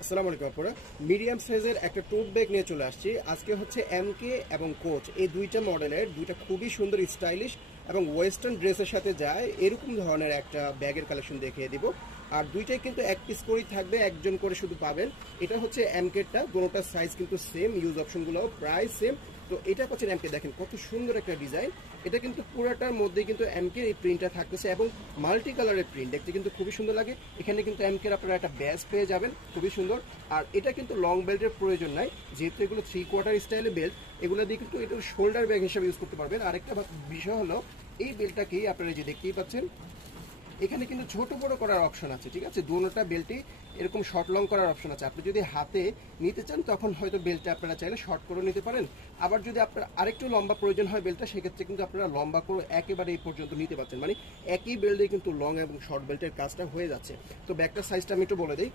আসসালামু আলাইকুম আপুরা। মিডিয়াম সাইজের একটা টোট ব্যাগ নিয়ে চলে আসছি। আজকে হচ্ছে এমকে এবং কোচ এই দুইটা মডেলের দুইটা খুবই সুন্দর স্টাইলিশ এবং ওয়েস্টার্ন ড্রেসের সাথে যায় এরকম ধরনের একটা ব্যাগের কালেকশন দেখিয়ে দিব। আর দুইটাই কিন্তু এক পিস করেই থাকবে, একজন করে শুধু পাবেন। এটা হচ্ছে এমকেটা, দুটোটার সাইজ কিন্তু সেম, ইউজ অপশনগুলোও প্রায় সেম। তো এটা হচ্ছে এমকে, দেখেন কত সুন্দর একটা ডিজাইন। এটা কিন্তু পুরাটার মধ্যে কিন্তু এমকে এই প্রিন্টটা থাকতেছে এবং মাল্টি কালারের প্রিন্ট, দেখতে কিন্তু খুবই সুন্দর লাগে। এখানে কিন্তু এমকের আপনারা একটা ব্যাজ পেয়ে যাবেন, খুবই সুন্দর। আর এটা কিন্তু লং বেল্টের প্রয়োজন নাই, যেহেতু এগুলো 3/4 স্টাইলের বেল্ট, এগুলো দিয়ে কিন্তু এটা শোল্ডার ব্যাগ হিসেবে ইউজ করতে পারবেন। আরেকটা বিষয় হলো এই বেল্টটাকেই আপনারা যে দেখতেই পাচ্ছেন, এখানে কিন্তু ছোট বড় করার অপশন আছে, ঠিক আছে। দুটোটা বেল্টই এরকম শর্ট লং করার অপশন আছে। আপনি যদি হাতে নিতে চান তখন হয়তো বেল্টটা আপনারা চাইলে শর্ট করে নিতে পারেন। আবার যদি আপনার আরেকটু লম্বা প্রয়োজন হয় বেল্টটা, সেক্ষেত্রে কিন্তু আপনারা লম্বা করে একেবারে এই পর্যন্ত নিতে পারছেন। মানে একই বেল্টে কিন্তু লং এবং শর্ট বেল্টের কাজটা হয়ে যাচ্ছে। তো ব্যাগটার সাইজটা আমি একটু বলে দিই।